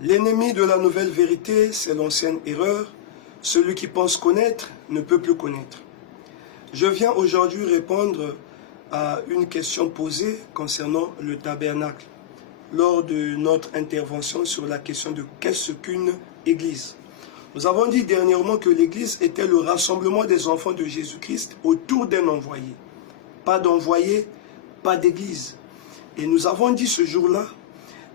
L'ennemi de la nouvelle vérité, c'est l'ancienne erreur. Celui qui pense connaître ne peut plus connaître. Je viens aujourd'hui répondre à une question posée concernant le tabernacle lors de notre intervention sur la question de qu'est-ce qu'une église. Nous avons dit dernièrement que l'église était le rassemblement des enfants de Jésus-Christ autour d'un envoyé. Pas d'envoyé, pas d'église. Et nous avons dit ce jour-là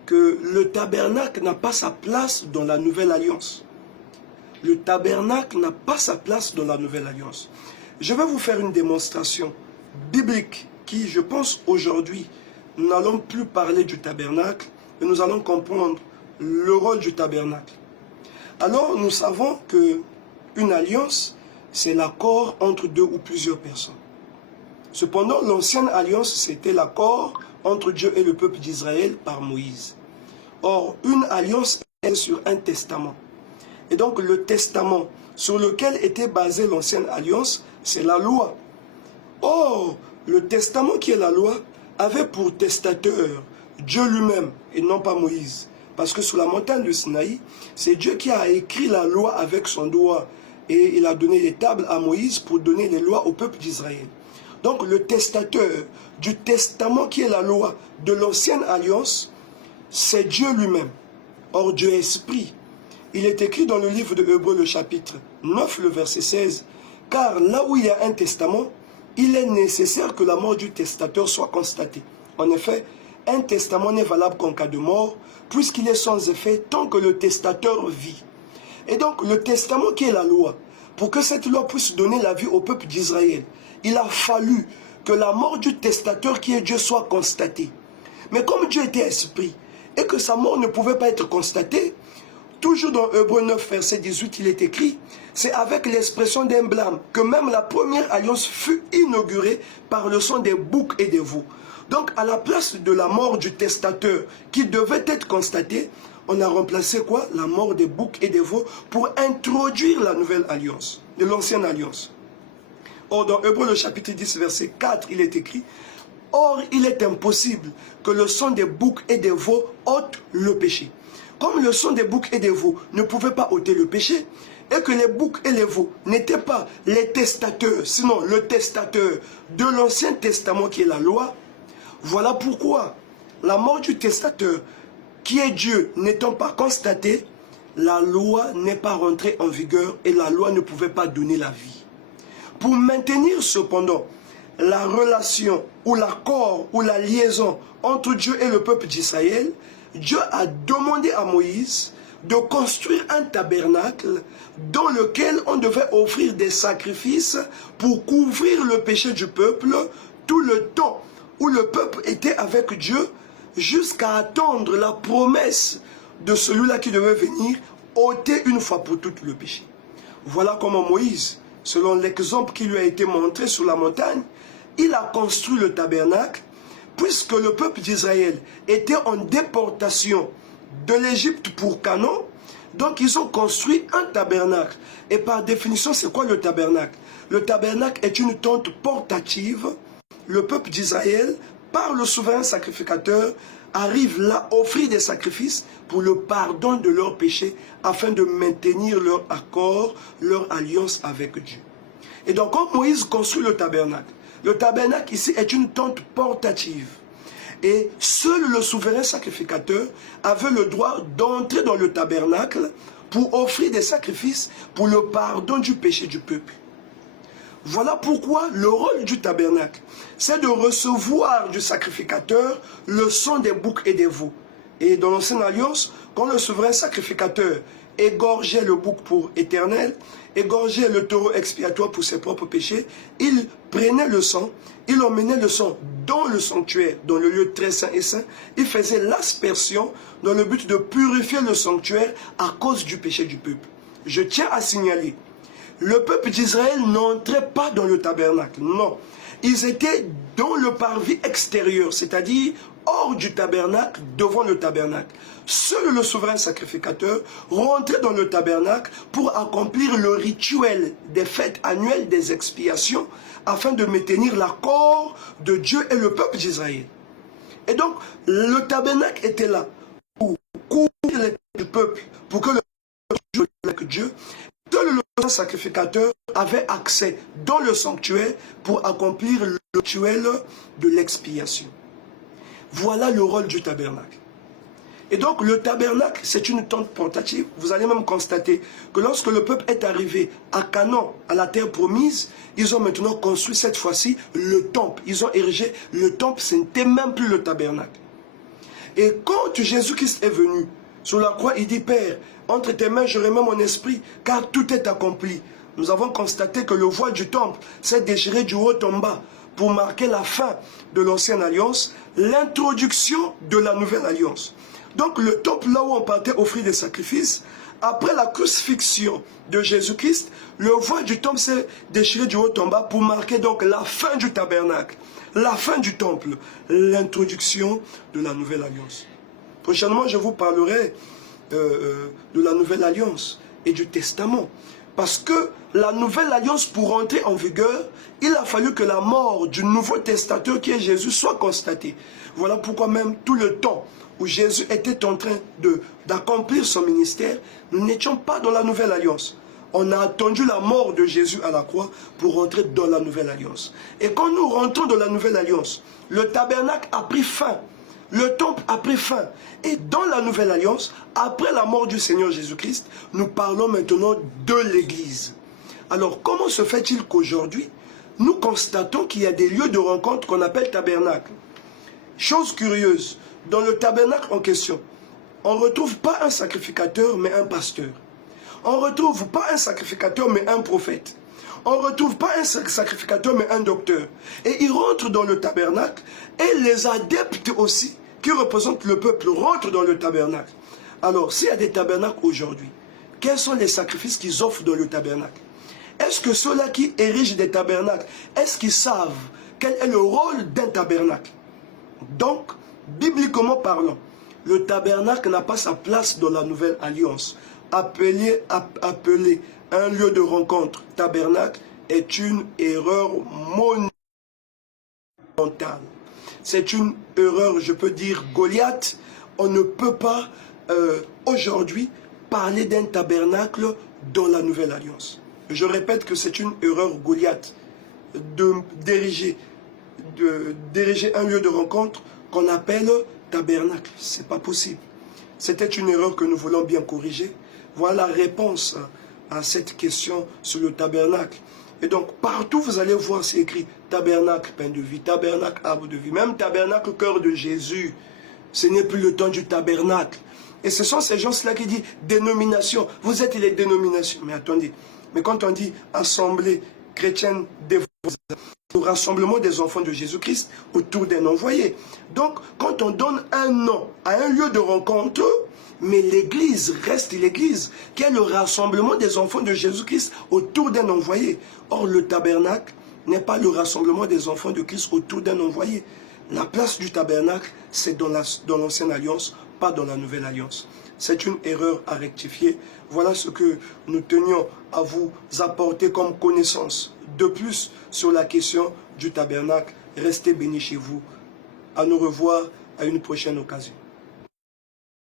que le tabernacle n'a pas sa place dans la nouvelle alliance. Le tabernacle n'a pas sa place dans la nouvelle alliance. Je vais vous faire une démonstration biblique qui, je pense, aujourd'hui, nous n'allons plus parler du tabernacle, mais nous allons comprendre le rôle du tabernacle. Alors, nous savons qu'une alliance, c'est l'accord entre deux ou plusieurs personnes. Cependant, l'ancienne alliance, c'était l'accord entre Dieu et le peuple d'Israël par Moïse. Or, une alliance est sur un testament. Et donc, le testament sur lequel était basée l'ancienne alliance, c'est la loi. Or, le testament qui est la loi avait pour testateur Dieu lui-même et non pas Moïse. Parce que sur la montagne de Sinaï, c'est Dieu qui a écrit la loi avec son doigt. Et il a donné les tables à Moïse pour donner les lois au peuple d'Israël. Donc le testateur du testament qui est la loi de l'ancienne alliance, c'est Dieu lui-même. Or Dieu est esprit. Il est écrit dans le livre de Hébreux, le chapitre 9, le verset 16, « Car là où il y a un testament, il est nécessaire que la mort du testateur soit constatée. En effet, un testament n'est valable qu'en cas de mort, puisqu'il est sans effet tant que le testateur vit. » Et donc le testament qui est la loi, pour que cette loi puisse donner la vie au peuple d'Israël, il a fallu que la mort du testateur qui est Dieu soit constatée. Mais comme Dieu était esprit, et que sa mort ne pouvait pas être constatée, toujours dans Hébreux 9, verset 18, il est écrit, c'est avec l'expression d'un blâme que même la première alliance fut inaugurée par le sang des boucs et des veaux. Donc à la place de la mort du testateur qui devait être constatée, on a remplacé quoi? La mort des boucs et des veaux pour introduire la nouvelle alliance, de l'ancienne alliance. Or, dans Hébreux, le chapitre 10, verset 4, il est écrit, « Or, il est impossible que le sang des boucs et des veaux ôte le péché. » Comme le sang des boucs et des veaux ne pouvait pas ôter le péché, et que les boucs et les veaux n'étaient pas les testateurs, sinon le testateur de l'Ancien Testament qui est la loi, voilà pourquoi la mort du testateur, qui est Dieu, n'étant pas constatée, la loi n'est pas rentrée en vigueur et la loi ne pouvait pas donner la vie. Pour maintenir cependant la relation ou l'accord ou la liaison entre Dieu et le peuple d'Israël, Dieu a demandé à Moïse de construire un tabernacle dans lequel on devait offrir des sacrifices pour couvrir le péché du peuple tout le temps où le peuple était avec Dieu jusqu'à attendre la promesse de celui-là qui devait venir ôter une fois pour toutes le péché. Voilà comment Moïse, selon l'exemple qui lui a été montré sur la montagne, il a construit le tabernacle puisque le peuple d'Israël était en déportation de l'Égypte pour Canaan. Donc ils ont construit un tabernacle. Et par définition, c'est quoi le tabernacle? Le tabernacle est une tente portative. Le peuple d'Israël, par le souverain sacrificateur, arrive là offrir des sacrifices pour le pardon de leurs péchés afin de maintenir leur accord, leur alliance avec Dieu. Et donc quand Moïse construit le tabernacle ici est une tente portative. Et seul le souverain sacrificateur avait le droit d'entrer dans le tabernacle pour offrir des sacrifices pour le pardon du péché du peuple. Voilà pourquoi le rôle du tabernacle, c'est de recevoir du sacrificateur le sang des boucs et des veaux. Et dans l'Ancienne Alliance, quand le souverain sacrificateur égorgeait le bouc pour éternel, égorgeait le taureau expiatoire pour ses propres péchés, il prenait le sang, il emmenait le sang dans le sanctuaire, dans le lieu très saint et saint, il faisait l'aspersion dans le but de purifier le sanctuaire à cause du péché du peuple. Je tiens à signaler, le peuple d'Israël n'entrait pas dans le tabernacle, non. Ils étaient dans le parvis extérieur, c'est-à-dire hors du tabernacle, devant le tabernacle. Seul le souverain sacrificateur rentrait dans le tabernacle pour accomplir le rituel des fêtes annuelles des expiations afin de maintenir l'accord de Dieu et le peuple d'Israël. Et donc, le tabernacle était là pour couvrir les péchés du peuple pour que le jour avec Dieu, seul le sacrificateur avait accès dans le sanctuaire pour accomplir le rituel de l'expiation. Voilà le rôle du tabernacle. Et donc le tabernacle, c'est une tente portative. Vous allez même constater que lorsque le peuple est arrivé à Canaan, à la terre promise, ils ont maintenant construit cette fois-ci le temple. Ils ont érigé le temple, ce n'était même plus le tabernacle. Et quand Jésus-Christ est venu sur la croix, il dit, Père, entre tes mains je remets mon esprit, car tout est accompli. Nous avons constaté que le voile du temple s'est déchiré du haut en bas pour marquer la fin de l'ancienne alliance, l'introduction de la nouvelle alliance. Donc le temple, là où on partait offrir des sacrifices, après la crucifixion de Jésus-Christ, le voile du temple s'est déchiré du haut en bas pour marquer donc la fin du tabernacle, la fin du temple, l'introduction de la nouvelle alliance. Prochainement, je vous parlerai de la nouvelle alliance et du testament. Parce que la nouvelle alliance, pour entrer en vigueur, il a fallu que la mort du nouveau testateur qui est Jésus soit constatée. Voilà pourquoi même tout le temps où Jésus était en train d'accomplir son ministère, nous n'étions pas dans la nouvelle alliance. On a attendu la mort de Jésus à la croix pour rentrer dans la nouvelle alliance. Et quand nous rentrons dans la nouvelle alliance, le tabernacle a pris fin. Le temple a pris fin. Et dans la nouvelle alliance, après la mort du Seigneur Jésus-Christ, nous parlons maintenant de l'Église. Alors, comment se fait-il qu'aujourd'hui, nous constatons qu'il y a des lieux de rencontre qu'on appelle tabernacle? Chose curieuse, dans le tabernacle en question, on ne retrouve pas un sacrificateur, mais un pasteur. On ne retrouve pas un sacrificateur, mais un prophète. On ne retrouve pas un sacrificateur, mais un docteur. Et ils rentrent dans le tabernacle, et les adeptes aussi, qui représentent le peuple, rentrent dans le tabernacle. Alors, s'il y a des tabernacles aujourd'hui, quels sont les sacrifices qu'ils offrent dans le tabernacle? Est-ce que ceux-là qui érigent des tabernacles, est-ce qu'ils savent quel est le rôle d'un tabernacle? Donc, bibliquement parlant, le tabernacle n'a pas sa place dans la nouvelle alliance. Appeler un lieu de rencontre tabernacle est une erreur monumentale. C'est une erreur, je peux dire, Goliath. On ne peut pas aujourd'hui parler d'un tabernacle dans la nouvelle alliance. Je répète que c'est une erreur Goliath d'ériger un lieu de rencontre qu'on appelle tabernacle. C'est pas possible. C'était une erreur que nous voulons bien corriger. Voilà la réponse à cette question sur le tabernacle. Et donc, partout, vous allez voir, c'est écrit tabernacle, pain de vie, tabernacle, arbre de vie, même tabernacle, cœur de Jésus. Ce n'est plus le temps du tabernacle. Et ce sont ces gens-là qui disent dénomination. Vous êtes les dénominations. Mais attendez, mais quand on dit assemblée chrétienne dévote, le rassemblement des enfants de Jésus-Christ autour d'un envoyé. Donc, quand on donne un nom à un lieu de rencontre, mais l'église reste l'église, qui est le rassemblement des enfants de Jésus-Christ autour d'un envoyé. Or, le tabernacle n'est pas le rassemblement des enfants de Christ autour d'un envoyé. La place du tabernacle, c'est dans l'ancienne alliance, pas dans la nouvelle alliance. C'est une erreur à rectifier. Voilà ce que nous tenions à vous apporter comme connaissance. De plus, sur la question du tabernacle, restez bénis chez vous. À nous revoir à une prochaine occasion.